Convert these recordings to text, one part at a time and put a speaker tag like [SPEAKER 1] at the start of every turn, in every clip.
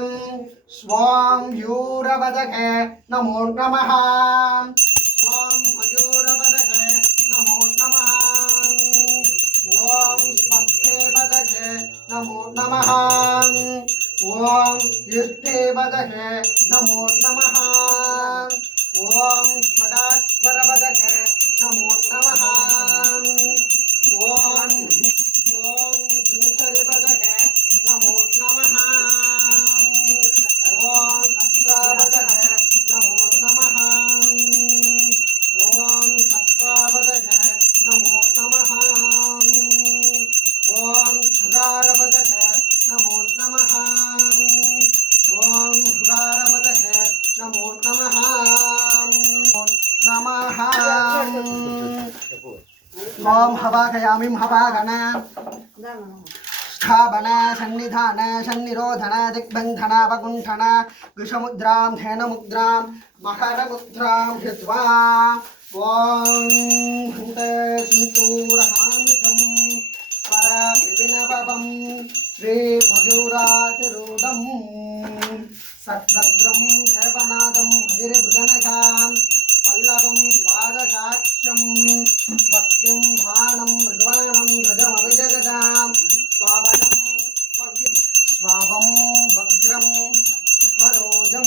[SPEAKER 1] स्वां यूरवदः नमो नम स्वां मयूरवदः नमो नमः ॐ नमो नम ॐ युष्टेवदः नमो नमः ॐ स्फटाक्षरवदः नमो नम नमः हवाघयामि हवाघन स्थापन सन्निधान सन्निरोधन दिग्बन्धन वकुण्ठन विषमुद्रां धेनुमुद्रां महरमुद्रां हृत्वा ॐ हृते सिन्तूरहान्तं परविनवं श्रीभुजुरातिरूढं सद्भद्रं देवना వభం వజ్రం వరోజం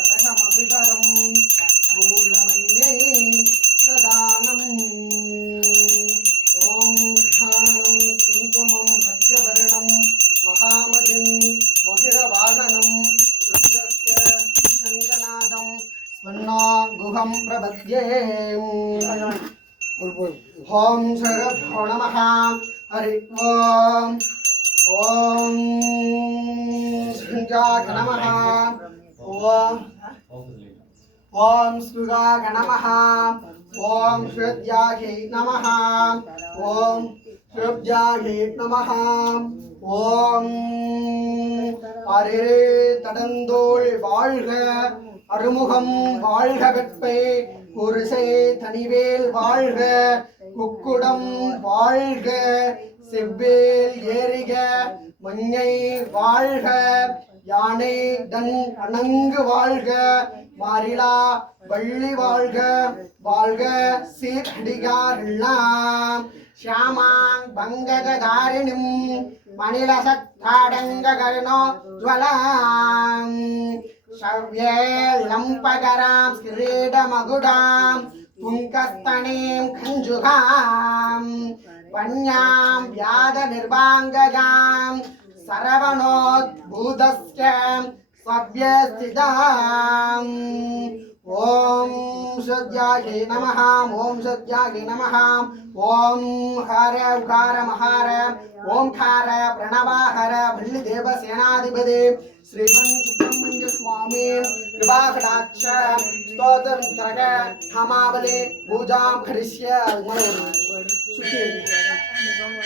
[SPEAKER 1] రథమభికరం మూలమన్యై దదానం ఓం ఘానం కుంకుమం హద్యవర్ణం మహామజిం మహిరవాదనం రుద్రస్య సంజనాదం స్వర్ణా గుహం ప్రపద్యే ఓం శరభ్యో నమ. హరి ఓం. ஓம் ஸ்ருஞ்சாக நம ஓம். ஓம் ஸ்ருகாக நம ஓம் ஸ்ருத்யாகை நம ஓம் ஸ்ருப்ஜாகை நம ஓம். அரு தடந்தோள் வாழ்க. அருமுகம் வாழ்க வெட்பை குருசை தனிவேல் வாழ்க. குக்குடம் வாழ்க. செவ்வேல் ஏறிக மஞ்சை வாழ்க யானை தன் அணங்கு வாழ்க மாறிலா வள்ளி வாழ்க வாழ்க சீர்டிகாரெல்லாம் ஷியாமாங் பங்ககதாரிணிம் மணிலசத்தாடங்ககர்ணோ ஜுவலாம். சவ்யே லம்பகராம் கிரீடமகுடாம் புங்கஸ்தனீம் கஞ்சுகாம். पण्यां व्याधनिर्वाङ्गजां सरवणोद्भूतस्य सव्यस्थिताम् ॐ शुद्ध्यायै नमः, ॐ शुद्ध्यायै नमः, ॐ हर उकार महार ॐ खार प्रणवाहर भल्लिदेवसेनाधिपदे श्रीमन्सुब्रह्मण्यस्वामी कृपाकटाक्ष स्तोत्रं तरग हमाबले पूजां करिष्य सुखे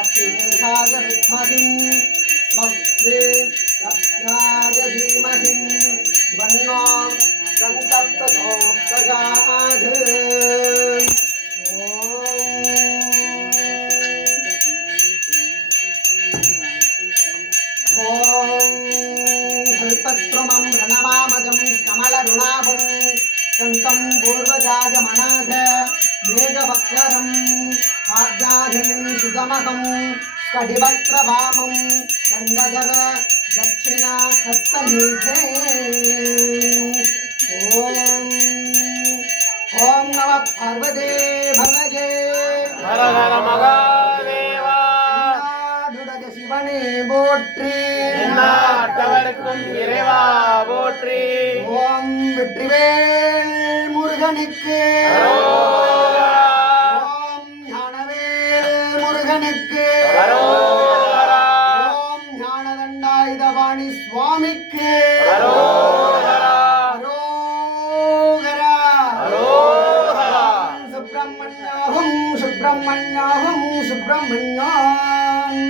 [SPEAKER 1] साक्षिमेधागरिष्महिम् स्मस्ते रत्नागधीमहिम् वन्नो पूर्वजाजमनाघ मेघवक्षरम् आद्याधिनिषु सुगमकं कटिवक्त्रवामं गङ्गधर दक्षिणाहस्तमीठे ॐ ॐ नमः पार्वते भगजे ஹர ஹர மகாதேவா நாடுடைய சிவனே போற்றி எந்நாட்டவர்க்கும்
[SPEAKER 2] இறைவா
[SPEAKER 3] போற்றி
[SPEAKER 1] ஓம் வெற்றிவேல் முருகனுக்கு முருகனுக்கு ஓம் ஞானதண்டாயுதபாணி சுவாமிக்கு சுப்பிரமணியாகும் சுப்பிரமணியாகும் சுப்பிரமணியம்